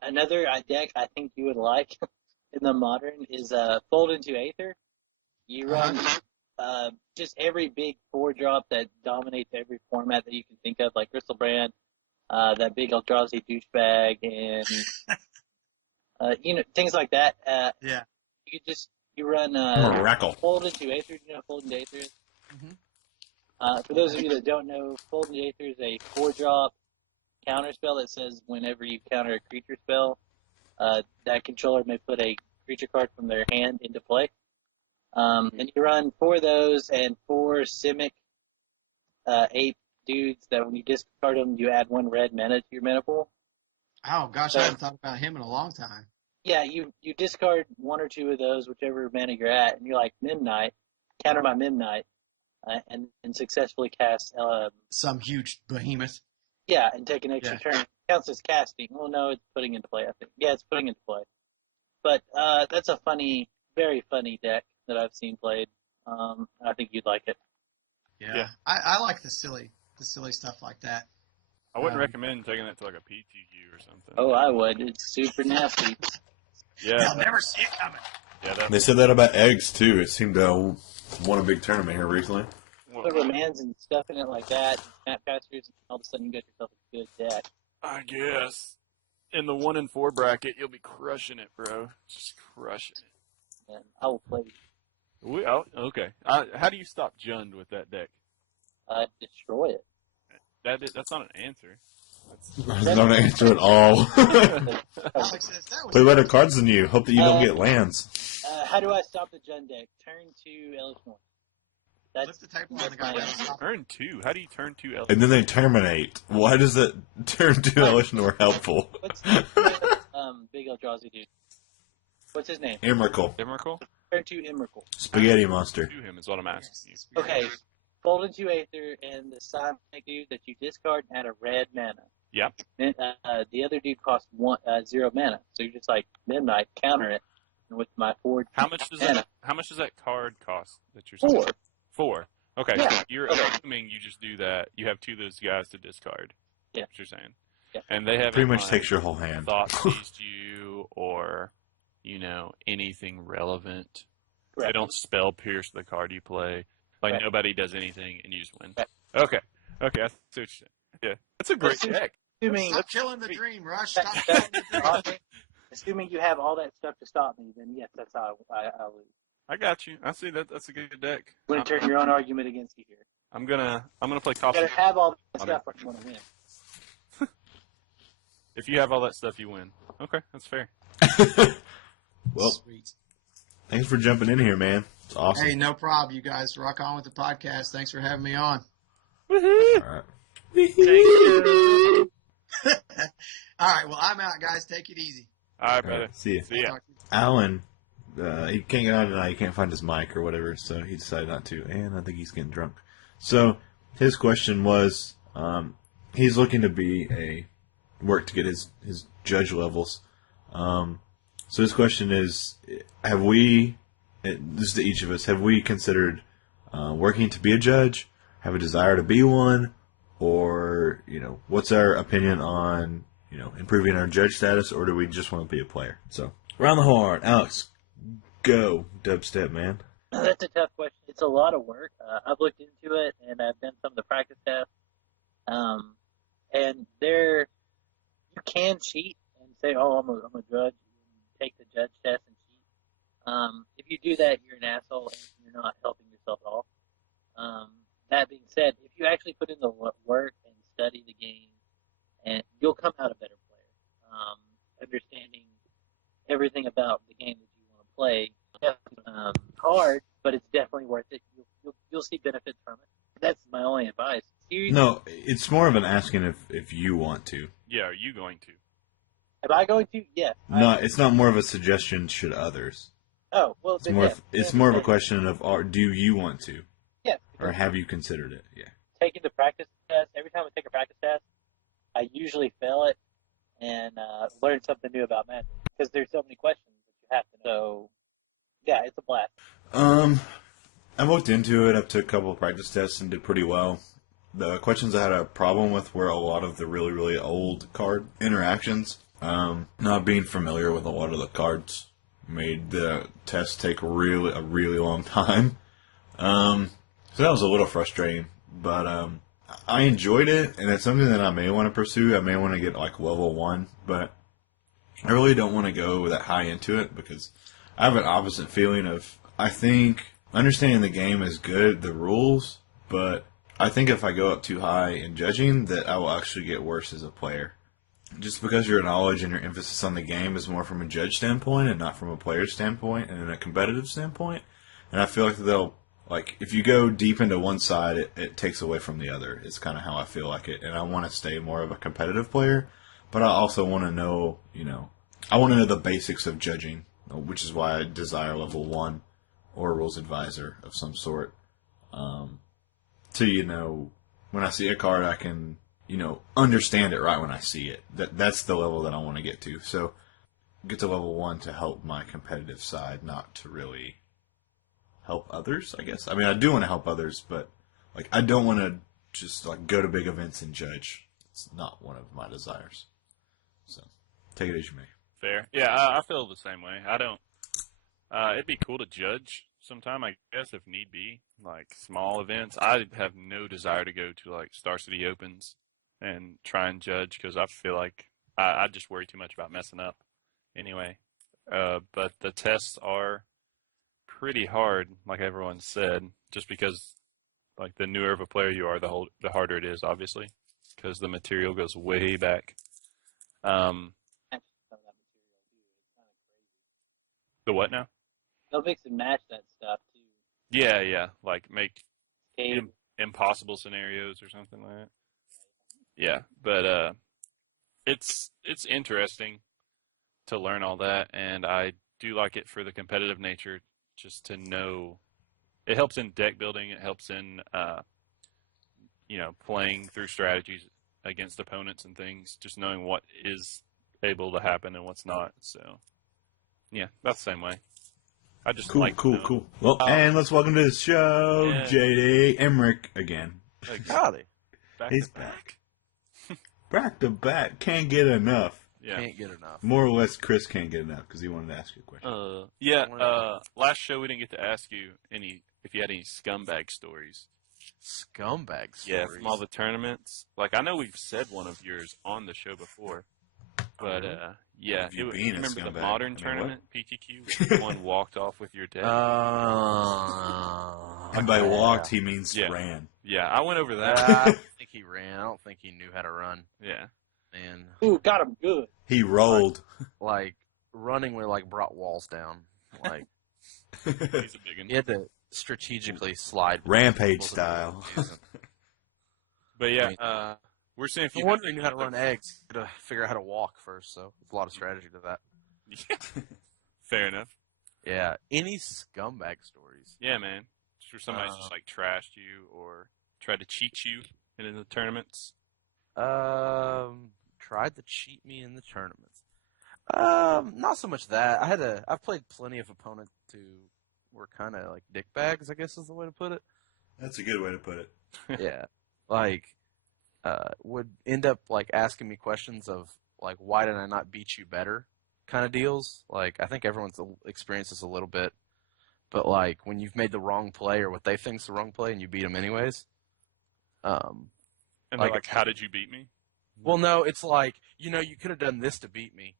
Another deck I think you would like in the modern is Fold into Aether. You run just every big 4-drop that dominates every format that you can think of, like Crystal Brand, that big Eldrazi douchebag, and things like that. Yeah. You run Miracle. Fold into Aether. You know what Fold into Aether is? For those of you that don't know, Fold into Aether is a 4-drop counter spell that says whenever you counter a creature spell, that controller may put a creature card from their hand into play. And you run 4 of those and 4 Simic 8 dudes that when you discard them, you add 1 red mana to your mana pool. Oh, gosh, I haven't thought about him in a long time. Yeah, you discard 1 or 2 of those, whichever mana you're at, and you're like, Midnight, counter my Midnight, and successfully cast... some huge behemoth. Yeah, and take an extra turn. It counts as casting. Well, no, it's putting into play, I think. Yeah, it's putting into play. But that's a very funny deck that I've seen played. I think you'd like it. Yeah. I like the silly stuff like that. I wouldn't recommend taking that to like a PTQ or something. Oh, I would. It's super nasty. Yeah. They'll never see it coming. Yeah, They said that about eggs, too. It seemed to have won a big tournament here recently. Put Romans and stuff in it like that, Snapcasters, and all of a sudden you get yourself a good deck. I guess. In the 1 and 4 bracket, you'll be crushing it, bro. Just crushing it. And I will play Okay. How do you stop Jund with that deck? destroy it. That's not an answer. That's not an answer at all. Alex says that was Play better cards than you. Hope that you don't get lands. How do I stop the Jund deck? Turn to Ellis North. Lift the table on the guy. Turn 2? How do you turn 2 Ellis? And then they terminate. Why does that turn to Elishnorn helpful? What's big Eldrazi dude? What's his name? Emrakul. Emrakul? Turn to Emrakul. Spaghetti monster. To him is what I'm asking you. Okay. Fold into Aether, and the Sonic dude that you discard had a red mana. Yep. Then, the other dude costs 0 mana, so you're just like Midnight, counter it, and with my 4 How much does that card cost that you're 4. saying? 4. Okay, Yeah. so you're assuming you just do that. You have 2 of those guys to discard. Yeah. What you're saying. Yeah. And they have Pretty much takes your whole hand. thought seized you or, anything relevant. Correct. They don't spell pierce the card you play. Like Right. nobody does anything and you just win. Right. Okay. I see what you're saying. Yeah. That's a great deck. Stop killing the dream, Rush. Stop killing the dream. Assuming you have all that stuff to stop me, then yes, that's how I lose. I got you. I see that. That's a good deck. I'm going to turn your own argument against you here. I'm gonna play You coffee. got to have all that stuff if you want to win. If you have all that stuff, you win. Okay, that's fair. Well, Sweet. thanks for jumping in here, man. It's awesome. Hey, no problem. You guys rock on with the podcast. Thanks for having me on. All right. Thank you. All right. Well, I'm out, guys. Take it easy. All right, All brother. right. See ya. See ya. Talk to you. Alan, he can't get on tonight. He can't find his mic or whatever, so he decided not to. And I think he's getting drunk. So his question was, he's looking to work to get his judge levels. So his question is, have we, this is to each of us, have we considered working to be a judge, have a desire to be one, or, what's our opinion on, improving our judge status, or do we just want to be a player? So, round the horn. Alex, go, dubstep man. That's a tough question. It's a lot of work. I've looked into it, and I've done some of the practice tests. And you can cheat and say, "Oh, I'm a judge," and take the judge test and cheat. If you do that, you're an asshole, and you're not helping yourself at all. That being said, if you actually put in the work and study the game, and you'll come out a better player. Understanding everything about the game that you want to play. Hard, but it's definitely worth it. You'll see benefits from it. That's my only advice. Seriously, No, it's more of an asking if you want to. Yeah, are you going to? am I going to? Yeah. No, it's not more of a suggestion. Should others? Oh, well, It's more. It's more of a question of, do you want to, Yeah. or have you considered it? Yeah. Taking the practice test, every time I take a practice test, I usually fail it and learn something new about Magic because there's so many questions that you have to know. So, yeah, it's a blast. I looked into it. I took a couple of practice tests and did pretty well. The questions I had a problem with were a lot of the really, really old card interactions. Not being familiar with a lot of the cards made the test take a really long time. So that was a little frustrating, but I enjoyed it, and it's something that I may want to pursue. I may want to get like level 1, but I really don't want to go that high into it because I have an opposite feeling of, I think understanding the game is good, the rules, but I think if I go up too high in judging, that I will actually get worse as a player. Just because your knowledge and your emphasis on the game is more from a judge standpoint and not from a player standpoint and a competitive standpoint. And I feel like if you go deep into one side, it takes away from the other. It's kind of how I feel like it. And I want to stay more of a competitive player, but I also want to know, I want to know the basics of judging, which is why I desire level 1 or a rules advisor of some sort. To, when I see a card, I can, understand it right when I see it. That's the level that I want to get to. So get to level 1 to help my competitive side, not to really help others, I guess. I mean, I do want to help others, but I don't want to just go to big events and judge. It's not one of my desires. So take it as you may. Fair. Yeah, I feel the same way. I don't. It'd be cool to judge sometime, I guess, if need be. Small events. I have no desire to go to Star City Opens and try and judge because I feel like I just worry too much about messing up. Anyway, but the tests are pretty hard, like everyone said, just because the newer of a player you are, the harder it is, obviously, because the material goes way back. The what now? They'll mix and match that stuff too. Yeah. Make impossible scenarios or something like that. Yeah, but it's interesting to learn all that, and I do like it for the competitive nature, just to know. It helps in deck building. It helps in playing through strategies against opponents and things. Just knowing what is able to happen and what's not. So yeah, that's the same way. I just Cool. Well, and let's welcome to the show, Yeah. JD Emmerich again. Howdy. He's back. Back to back. Can't get enough. Yeah. Can't get enough. More or less, Chris can't get enough because he wanted to ask you a question. Last show we didn't get to ask you if you had any scumbag stories. Scumbag stories. Yeah, from all the tournaments. I know we've said one of yours on the show before, but yeah, You you being a remember the scumbag. modern I mean, tournament PTQ? Where one walked off with your dad. And by walked, he means Yeah. ran. Yeah, I went over that. I don't think he ran. I don't think he knew how to run. Yeah, Man, Ooh, got him good. He rolled. running would brought walls down. he's a big one. He had to strategically slide. Rampage Wasn't style. confusing. But yeah, we're saying if No you wonder he knew how to run eggs. He had to figure out how to walk first, so there's a lot of strategy to that. Yeah. Fair enough. Yeah. Any scumbag stories? Yeah, man. Sure, somebody's just trashed you or tried to cheat you in the tournaments. Tried to cheat me in the tournaments. Not so much that. I've played plenty of opponents who were kind of like dickbags, I guess is the way to put it. That's a good way to put it. Yeah. Would end up asking me questions of why did I not beat you better kind of deals. I think everyone's experienced this a little bit, but when you've made the wrong play or what they think's the wrong play and you beat them anyways. And they're how did you beat me? Well, no, it's you could have done this to beat me,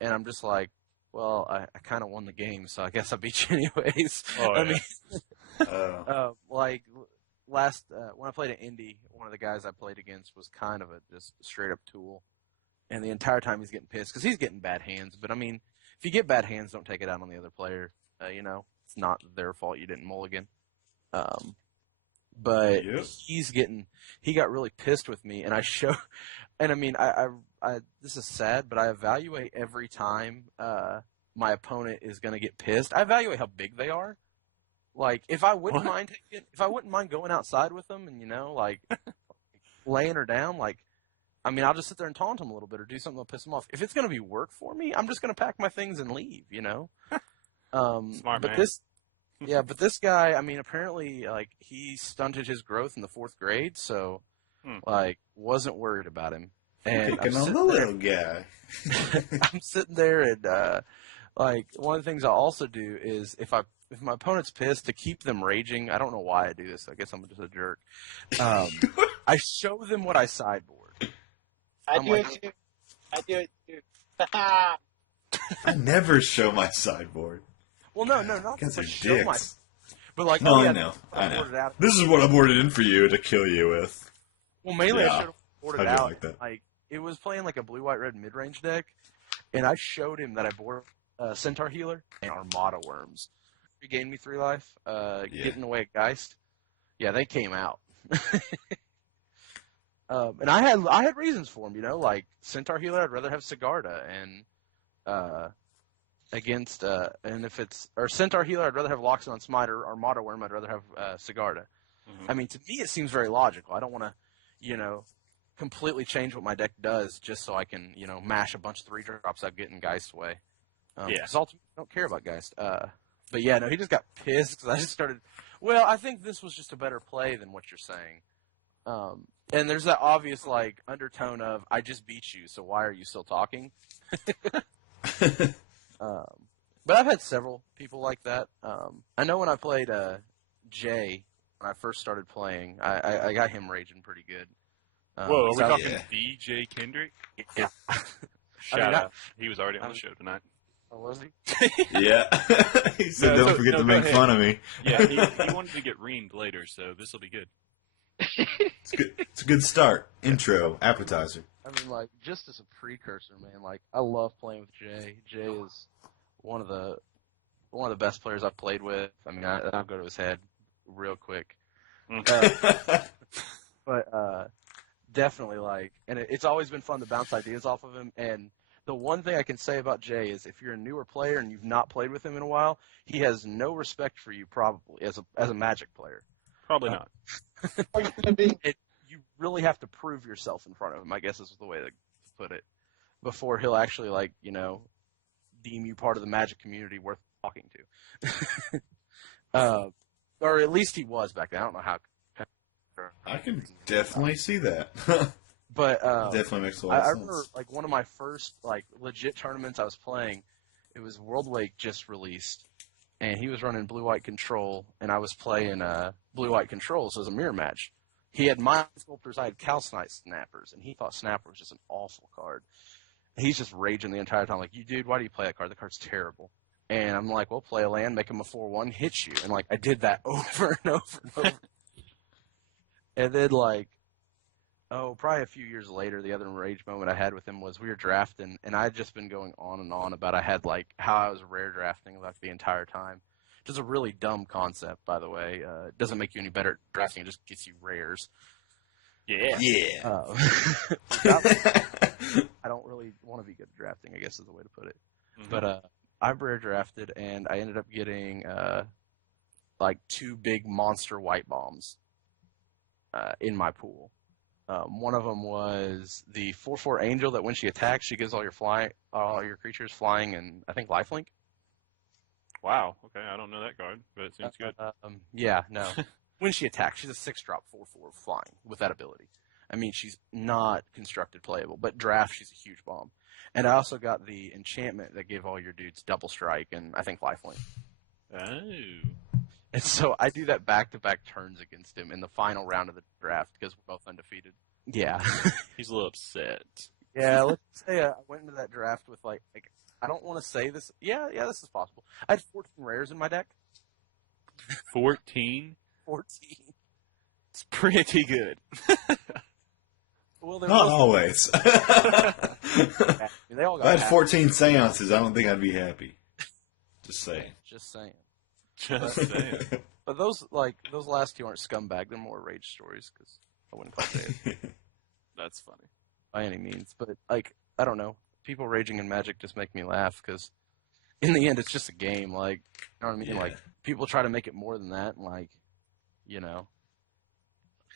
and I'm just well, I kind of won the game, so I guess I beat you anyways. Oh, I yeah. mean, last when I played at Indy, one of the guys I played against was kind of a just straight up tool, and the entire time he's getting pissed because he's getting bad hands. But I mean, if you get bad hands, don't take it out on the other player. It's not their fault you didn't mulligan. But Yep. he got really pissed with me, and and I mean, I this is sad, but I evaluate every time my opponent is going to get pissed. I evaluate how big they are. If I wouldn't mind going outside with them and laying her down, I mean, I'll just sit there and taunt them a little bit or do something that'll piss them off. If it's going to be work for me, I'm just going to pack my things and leave. Smart but man. But this guy, I mean, apparently, he stunted his growth in the 4th grade, so, wasn't worried about him. And Picking on the little guy. I'm sitting there and like one of the things I also do is if my opponent's pissed, to keep them raging, I don't know why I do this. I guess I'm just a jerk. I show them what I sideboard. I I'm do like- it too. I do it too. I never show my sideboard. Well, no, not Guys to are show my, dicks. but like, No, oh I yeah, know. I I know. boarded out. This is what I boarded in for you to kill you with. Well, mainly I Yeah. showed him boarded I do out. like that. Like it was playing like a blue, white, red mid range deck, and I showed him that I boarded Centaur Healer and Armada Worms. He gained me 3 life, getting away at Geist. Yeah, they came out. And I had reasons for them, like Centaur Healer, I'd rather have Sigarda, and against and if it's or Centaur Healer, I'd rather have Loxodon on Smiter. Armada Worm, I'd rather have Sigarda. Mhm. I mean, to me, it seems very logical. I don't want to, completely change what my deck does just so I can, mash a bunch of 3-drops I get in Geist way. Yeah. 'Cause ultimately, I don't care about Geist. But yeah, no, he just got pissed because I just started. Well, I think this was just a better play than what you're saying. And there's that obvious undertone of I just beat you, so why are you still talking? But I've had several people like that. I know when I played Jay, when I first started playing, I got him raging pretty good. Whoa, are we so- talking Yeah. DJ Kendrick? Yeah. Shout out. He was already on I'm- the show tonight. Oh, was he? Yeah. He said, No, don't forget no, to go make ahead. fun of me. Yeah, he wanted to get reamed later, so this will be good. It's good. It's a good start. Intro, appetizer. I mean, just as a precursor, man, I love playing with Jay. Jay is one of the best players I've played with. I mean, I'll go to his head real quick. But definitely, and it's always been fun to bounce ideas off of him. And the one thing I can say about Jay is if you're a newer player and you've not played with him in a while, he has no respect for you probably as a Magic player. Probably not. You really have to prove yourself in front of him, I guess is the way to put it, before he'll actually, deem you part of the Magic community worth talking to. Or at least he was back then. I don't know how. I can definitely see that. But Definitely makes a lot I of sense. remember one of my first legit tournaments I was playing. It was World Wake just released, and he was running Blue White Control, and I was playing Blue White Control, so it was a mirror match. He had Mind Sculptors, I had Calcite Snappers, and he thought Snapper was just an awful card. He's just raging the entire time, you dude, why do you play that card? The card's terrible. And I'm like, well, play a land, make him a 4/1, hit you, and I did that over and over and over. And then probably a few years later, the other rage moment I had with him was we were drafting, and I had just been going on and on about how I was rare drafting the entire time. Which is a really dumb concept, by the way. It doesn't make you any better at drafting; it just gets you rares. Yeah. Yeah. I don't really want to be good at drafting, I guess is the way to put it. Mhm. But I rare drafted, and I ended up getting 2 big monster white bombs in my pool. One of them was the 4/4 Angel that when she attacks, she gives all your creatures flying and I think lifelink. Wow. Okay, I don't know that card, but it seems good. Yeah, no. When she attacks, she's a 6-drop 4/4 flying with that ability. I mean, she's not constructed playable, but draft, she's a huge bomb. And I also got the enchantment that gave all your dudes double strike and I think lifelink. Oh. And so I do that back-to-back turns against him in the final round of the draft because we're both undefeated. Yeah. He's a little upset. Yeah, let's say I went into that draft with I don't want to say this. Yeah, this is possible. I had 14 rares in my deck. 14? 14. It's pretty good. Well, there Not was always. they all If got I had hacked. 14 seances, I don't think I'd be happy. Just saying. Just saying. Just saying. But those last 2 aren't scumbag. They're more rage stories because I wouldn't quite say it That's funny. by any means. But I don't know. People raging in Magic just make me laugh because in the end, it's just a game. You know what I mean? Yeah. People try to make it more than that, and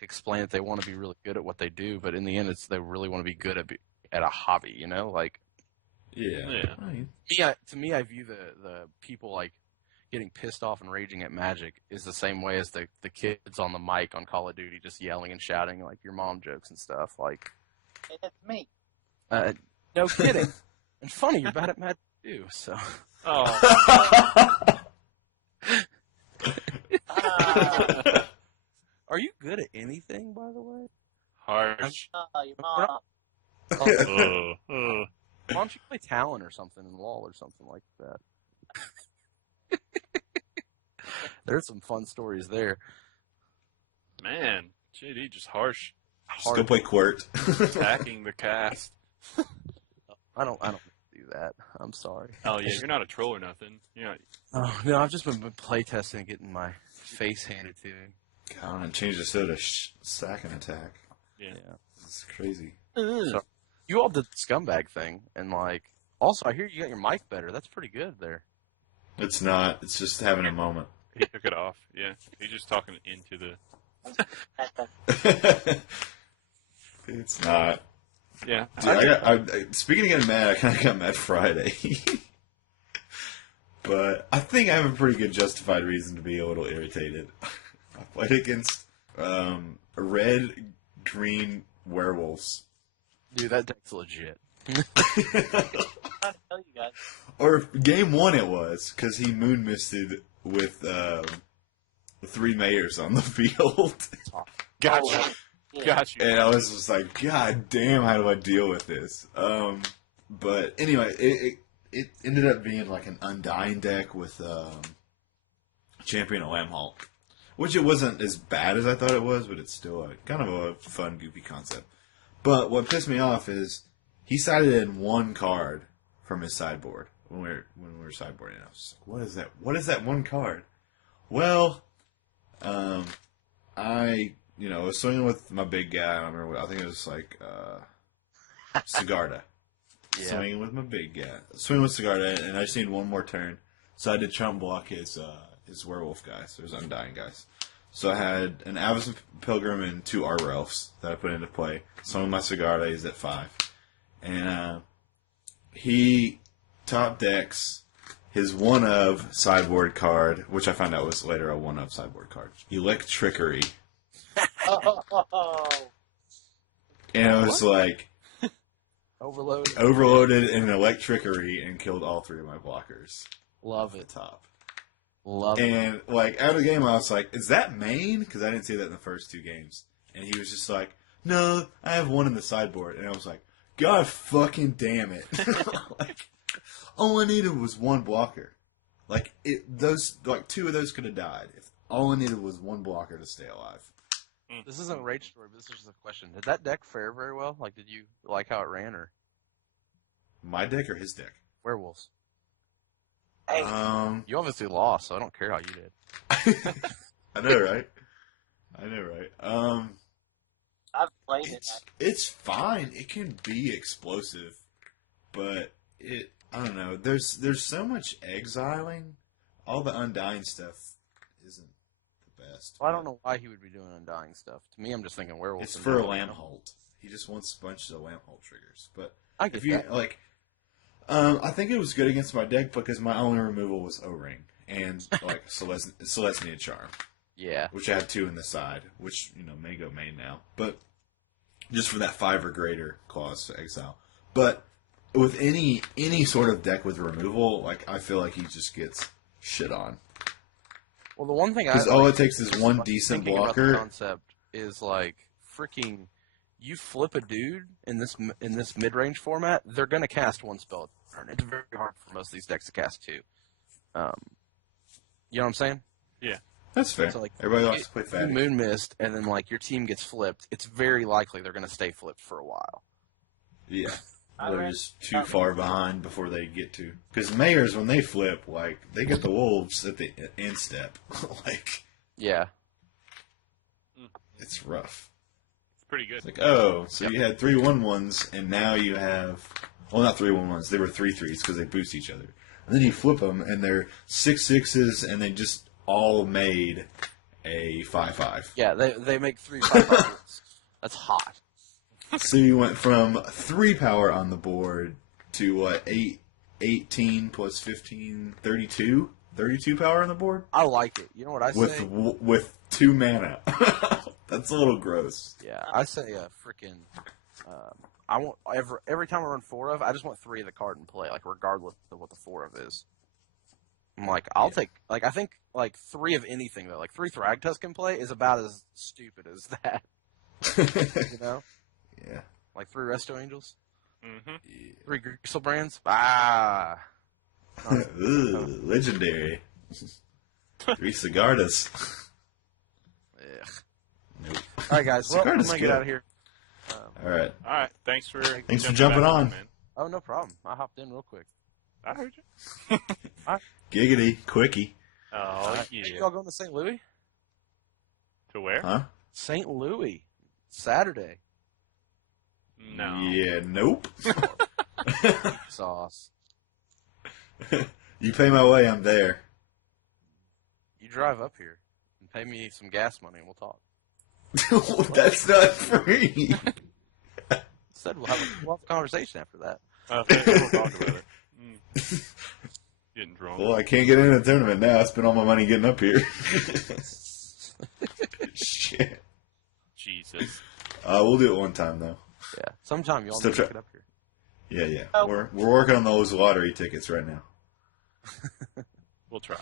explain that they want to be really good at what they do, but in the end, they really want to be good at a hobby. Yeah. Yeah. To me, I view the people getting pissed off and raging at Magic is the same way as the kids on the mic on Call of Duty just yelling and shouting your mom jokes and stuff. Hey, that's me. No kidding. And funny, you're bad at magic too. So. Oh, Are you good at anything, by the way? harsh. Your mom. Oh, Why don't you play Talon or something in LoL or something like that? There's some fun stories there. man, JD just harsh, Just go play Quirt. attacking the cast. I don't do that. I'm sorry. Oh yeah, you're not a troll or nothing. Yeah, Oh no, I've just been playtesting and getting my face handed to me. God, and change the so to sack and attack. yeah. It's crazy. So, you all did the scumbag thing, and like, also I hear you got your mic better. That's pretty good there. It's not. It's just having a moment. He took it off. Yeah, he's just talking into the. It's not. Yeah, Dude, speaking of getting mad, I kind of got mad Friday. But I think I have a pretty good justified reason to be a little irritated. I played against red-green werewolves. Dude, that deck's legit. I'm trying to tell you guys. Or game one it was, because he moon misted with 3 mayors on the field. got you, Yeah. got you. And I was just like, God damn, how do I deal with this? But anyway, it ended up being like an Undying deck with Champion of Lamhalt. Which it wasn't as bad as I thought it was, but it's still kind of a fun, goofy concept. But what pissed me off is he sided in 1 card from his sideboard when we were sideboarding. I was just like, what is that? What is that 1 card? Well, I was swinging with my big guy. I don't remember. I think it was like Sigarda. Yeah. Swinging with my big guy. Swinging with Sigarda, and I just need 1 more turn. So I did chump block his werewolf guys, his Undying guys. So I had an Avacyn Pilgrim and 2 Arbor Elves that I put into play. Swung with my Sigarda, he's at 5. And he top decks his 1-of sideboard card, which I found out was later a 1-of sideboard card. Electrickery. Oh, And it was like overloaded in Electrickery and killed all 3 of my blockers. Love At it. the top. Love it. And like out of the game, I was like, "Is that main?" Because I didn't see that in the first 2 games. And he was just like, "No, I have 1 in the sideboard." And I was like, "God fucking damn it!" Like, all I needed was 1 blocker. Like 2 of those could have died. If all I needed was 1 blocker to stay alive. This isn't a rage story, but this is just a question. Did that deck fare very well? Like, did you like how it ran, or My deck or his deck? werewolves? hey, You obviously lost, so I don't care how you did. I know, right? I know, right? I've played it. It's fine. It can be explosive, but I don't know. There's so much exiling. All the Undying stuff isn't the best. Well, I don't know why he would be doing Undying stuff. To me, I'm just thinking werewolves. It's in for a general, you know? Lamholt. He just wants bunches of Lamholt triggers. But I get if you that. like, I think it was good against my deck because my only removal was O-Ring and like Celestia Charm, Yeah. which I had 2 in the side, which may go main now, but just for that 5 or greater clause to exile. But with any sort of deck with removal, like I feel like he just gets shit on. Well, the one thing Because all it takes is 1 decent thinking about the blocker. concept is like freaking. You flip a dude in this mid-range format, they're gonna cast 1 spell a turn. It's very hard for most of these decks to cast 2. You know what I'm saying? That's fair. So, like, Everybody likes to play You fatty. moon mist, and then like your team gets flipped. It's very likely they're gonna stay flipped for a while. Yeah. I They're read- just too far behind before they get to. Because mayors, when they flip, like, they get the wolves at the end step. Like, Yeah. it's rough. It's pretty good. It's like, oh, so you had 3 1/1s, and now you have. Well, not 3 1/1s. They were 3 3s because they boost each other. And then you flip them, and they're 6 6s, and they just all made a 5/5. Yeah. They make 3 5/5. That's hot. So you went from 3 power on the board to what, 18 plus 15, 32? 32 power on the board? I like it. You know what I say? With 2 mana. That's a little gross. Yeah, I say freaking. I want every time I run 4 of, I just want 3 of the card in play, like regardless of what the 4 of is. I'm like, I'll take like I think like 3 of anything though, like 3 Thragtusk in play is about as stupid as that. You know? Yeah. Like 3 Resto Angels, Mm-hmm. 3 Grixelbrands. Ah. Ooh, legendary. 3 Sigardas. Ugh. Nope. All right, guys. Well, I'm Sigarda's gonna good. get out of here. All right. All right. Thanks for jumping back on. man. Oh, no problem. I hopped in real quick. I heard you. Giggity, quickie. Oh yeah. Y'all going to St. Louis? To where? Huh? St. Louis, Saturday. No. Yeah, nope. Sauce. You pay my way, I'm there. You drive up here and pay me some gas money, and we'll talk. That's not free. Said we'll have a conversation after that. We'll talk about it. Getting drunk. Well, I can't get in a tournament now. I spent all my money getting up here. Shit. Jesus. We'll do it one time though. Yeah, sometime y'all Still need to try- get up here. Yeah, yeah. Oh. We're working on those lottery tickets right now. We'll try.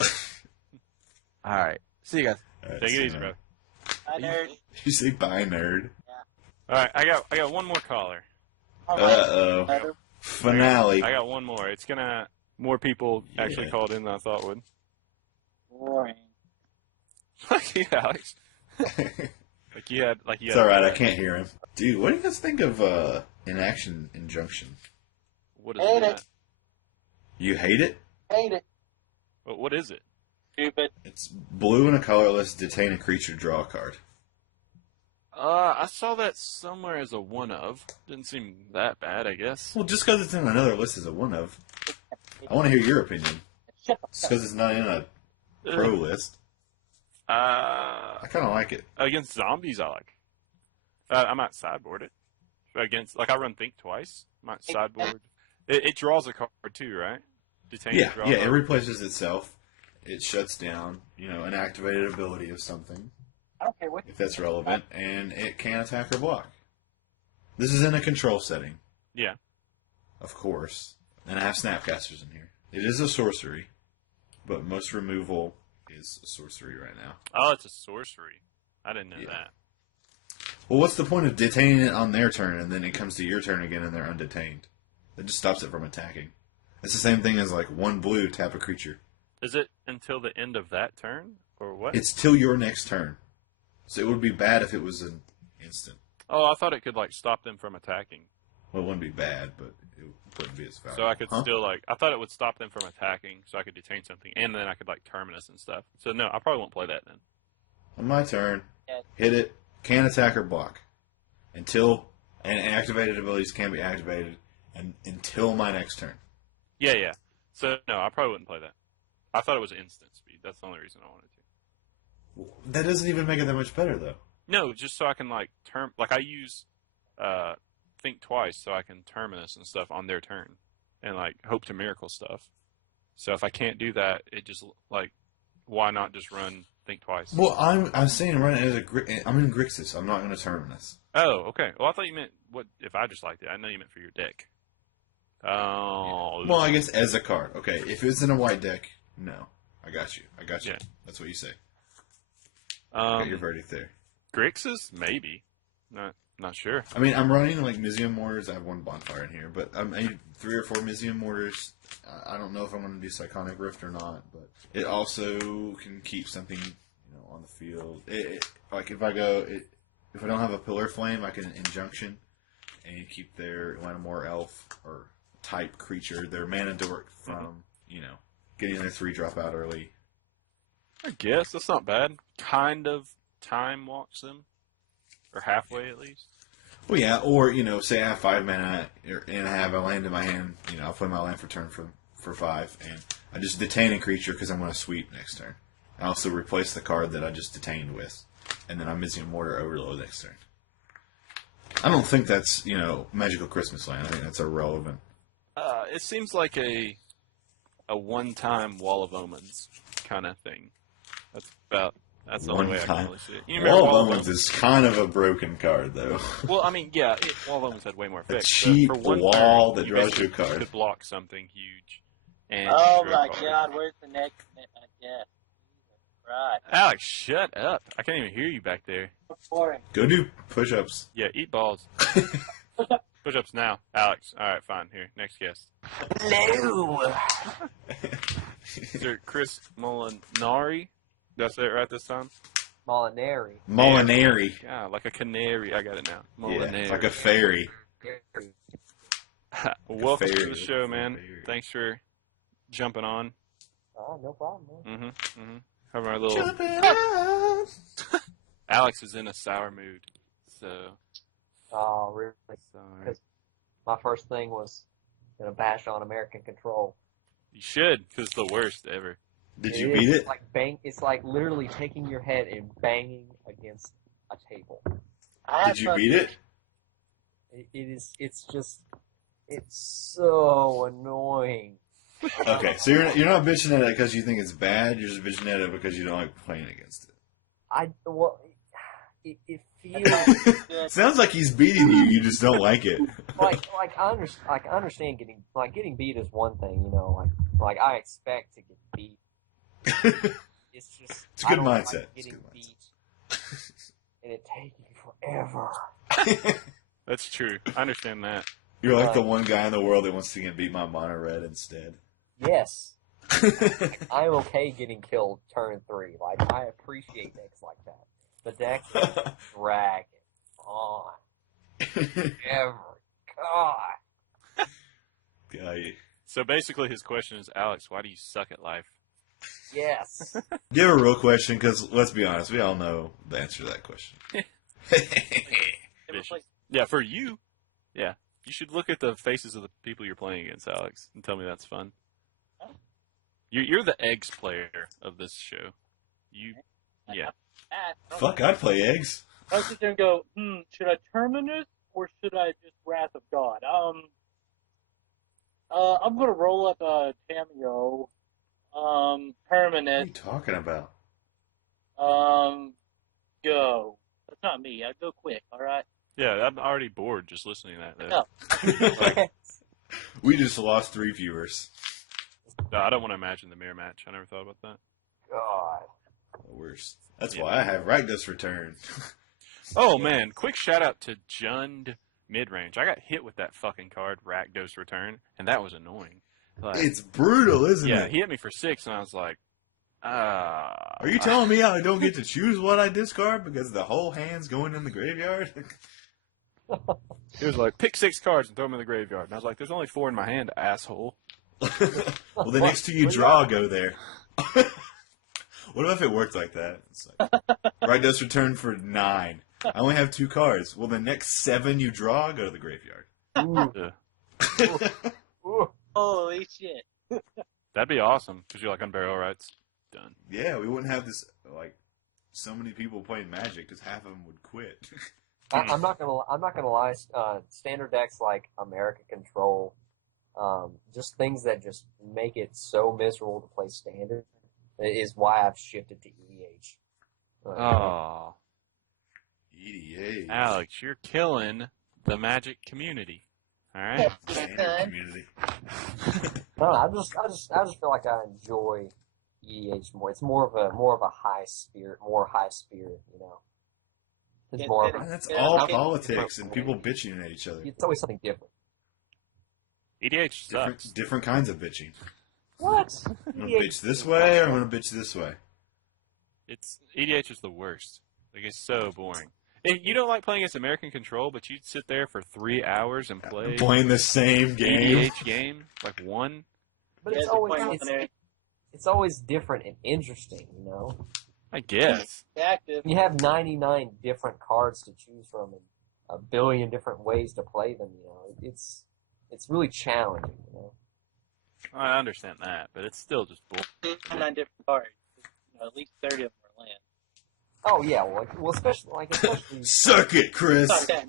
All right, see you guys. All right, Take see it you, easy, man. bro. Bye, nerd. You say bye, nerd. All right. I got one more caller. All Uh right. oh. Another Finale. I got one more. It's gonna more people actually Yeah. called in than I thought would. boring. Yeah, Alex. Like you had. It's alright, I can't hear him. Dude, what do you guys think of Inaction Injunction? What is Hate that? it. You hate it? Hate it. What is it? Stupid. It's blue and a colorless, detain a creature, draw a card. I saw that somewhere as a one of. Didn't seem that bad, I guess. Well, just because it's in another list is a one of. I want to hear your opinion. Shut Just because it's not in a pro list. Uh, I kind of like it. against zombies, I like. I might sideboard it. Against, like, I run Think Twice. Might sideboard. It draws a card too, right? Detain. Yeah, draw yeah, a it card. replaces itself. It shuts down, an activated ability of something, I don't care what. if that's relevant, and it can attack or block. This is in a control setting, Yeah. of course, and I have Snapcasters in here. It is a sorcery, but most removal is a sorcery right now. Oh, it's a sorcery. I didn't know Yeah. that. Well, what's the point of detaining it on their turn, and then it comes to your turn again and they're undetained? That just stops it from attacking. It's the same thing as, like, 1 blue, tap a creature. Is it until the end of that turn, or what? It's till your next turn. So it would be bad if it was an instant. Oh, I thought it could like stop them from attacking. Well, it wouldn't be bad, but it wouldn't be as valuable. So I could Huh? still like. I thought it would stop them from attacking, so I could detain something, and then I could like terminus and stuff. So no, I probably won't play that then. On my turn, Yeah. hit it, can attack or block. And activated abilities can be activated until my next turn. Yeah, yeah. So no, I probably wouldn't play that. I thought it was instant speed. That's the only reason I wanted to. That doesn't even make it that much better, though. No, just so I can like like I use Think Twice so I can terminus and stuff on their turn, and like hope to miracle stuff. So if I can't do that, it just like why not just run Think Twice? Well, I'm saying run it as I'm in Grixis. I'm not going to terminus. Oh, okay. Well, I thought you meant what if I just liked it. I know you meant for your deck. Oh. Well, I guess as a card. Okay, if it's in a white deck, no. I got you. Yeah. That's what you say. Got your verdict there. Grixis? Maybe. Not sure. I mean, I'm running like Mizium Mortars. I have 1 bonfire in here, but I need 3 or 4 Mizium Mortars. I don't know if I'm going to do Psychonic Rift or not, but it also can keep something, on the field. Like if I don't have a Pillar Flame, I can Injunction and keep their Lanamore Elf or type creature, their mana dork from, getting their 3-drop out early. I guess that's not bad. Kind of time walks them, or halfway at least. Well, yeah, or, say I have 5 mana and I have a land in my hand, I'll play my land for turn for 5, and I just detain a creature because I'm going to sweep next turn. I also replace the card that I just detained with, and then I'm Mizium Mortar Overload next turn. I don't think that's, Magical Christmas Land. I think that's irrelevant. It seems like a one-time Wall of Omens kind of thing. That's That's the One only way I time. can really see it. You remember Wall Wall Owens is kind of a broken card, though. Well, I mean, yeah, Wall Owens had way more A effects. cheap for one wall turn, that draws basically you a card. could block something huge. And Oh draw a my card. God, where's the next? Yeah. Right. Alex, shut up! I can't even hear you back there. Boring. Go do push-ups. Yeah, eat balls. Push-ups now, Alex. All right, fine. Here, next guest. Hello. Sir Chris Molinari. Did I say it right this time? Molinari. Molinari. Yeah, like a canary. I got it now. Molinari. Yeah, it's like a fairy. Welcome to fairy. the show, man. Fairy. Thanks for jumping on. Oh, no problem, man. Having our little. Alex is in a sour mood, so. Oh, really? Sorry. Because my first thing was gonna bash on American Control. You should, because it's the worst ever. Did you beat it? It's like literally taking your head and banging against a table. Did you beat it? It's so annoying. Okay, so you're not bitching at it because you think it's bad. You're just bitching at it because you don't like playing against It feels it. Sounds like he's beating you. You just don't like it. I understand getting beat is one thing, you know, like I expect to get beat. It's just It's a good I don't mindset. like getting beat and it taking forever. That's true. I understand that. You're like the one guy in the world that wants to get beat by mono red instead. Yes, I'm okay getting killed turn 3. Like I appreciate decks like that. The deck drag it on every God. So basically, his question is, Alex, why do you suck at life? Yes. Give a real question, because let's be honest, we all know the answer to that question. Vicious. Yeah, for you, yeah. You should look at the faces of the people you're playing against, Alex, and tell me that's fun. You're the eggs player of this show. Yeah. Fuck, I'd play eggs. I was just gonna go. Should I Terminus or should I just Wrath of God? I'm gonna roll up a Tameo. What are Terminus. you talking about? Go. That's not me. I go quick. All right. Yeah, I'm already bored just listening to that. No. We just lost 3 viewers. No, I don't want to imagine the mirror match. I never thought about that. God. The worst. That's why I have Rakdos return. Oh, man. Quick shout-out to Jund Midrange. I got hit with that fucking card, Rakdos Return, and that was annoying. Like, It's brutal, isn't yeah, it? he hit me for 6, and I was like, Are you telling me I don't get to choose what I discard because the whole hand's going in the graveyard? He was like, pick 6 cards and throw them in the graveyard. And I was like, there's only 4 in my hand, asshole. Well, the next 2 you draw go there. What if it worked like that? It's like, Rakdos return for 9. I only have 2 cards. Well, the next 7 you draw go to the graveyard. Yeah. Ooh. Holy shit. That'd be awesome, because you're like on barrel rights. Done. Yeah, we wouldn't have this, like, so many people playing Magic because half of them would quit. I'm not gonna lie. Standard decks like American Control, just things that just make it so miserable to play Standard, is why I've shifted to EDH. Oh, EDA. Alex, you're killing the Magic community. All right. Standard community. No, I just feel like I enjoy EDH more. It's more of a high spirit, you know. It's more of a, That's Yeah, all okay. politics and people bitching at each other. it's always something different. EDH sucks. Different kinds of bitching. What? I'm going to bitch this way or I'm going to bitch this way. EDH is the worst. Like, it's so boring. And you don't like playing against American Control, but you'd sit there for 3 hours and play Playing the same game. EDH game, like one. But Yeah, it's it's always quite it's always different and interesting, you know. I guess. Active. You have 99 different cards to choose from and a billion different ways to play them, you know. It's really challenging, you know. I understand that, but it's still just boring. 9 different cards. You know, at least 30 of them are land. Oh yeah, especially Suck it, Chris. Fuck that.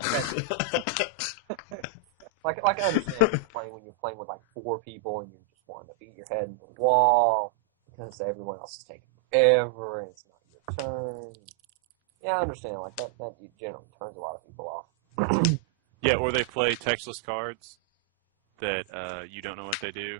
like I understand when you're playing with like 4 people and you're just wanting to beat your head in the wall because everyone else is taking forever and it's not your turn. Yeah, I understand. Like that generally turns a lot of people off. Yeah, or they play textless cards that you don't know what they do.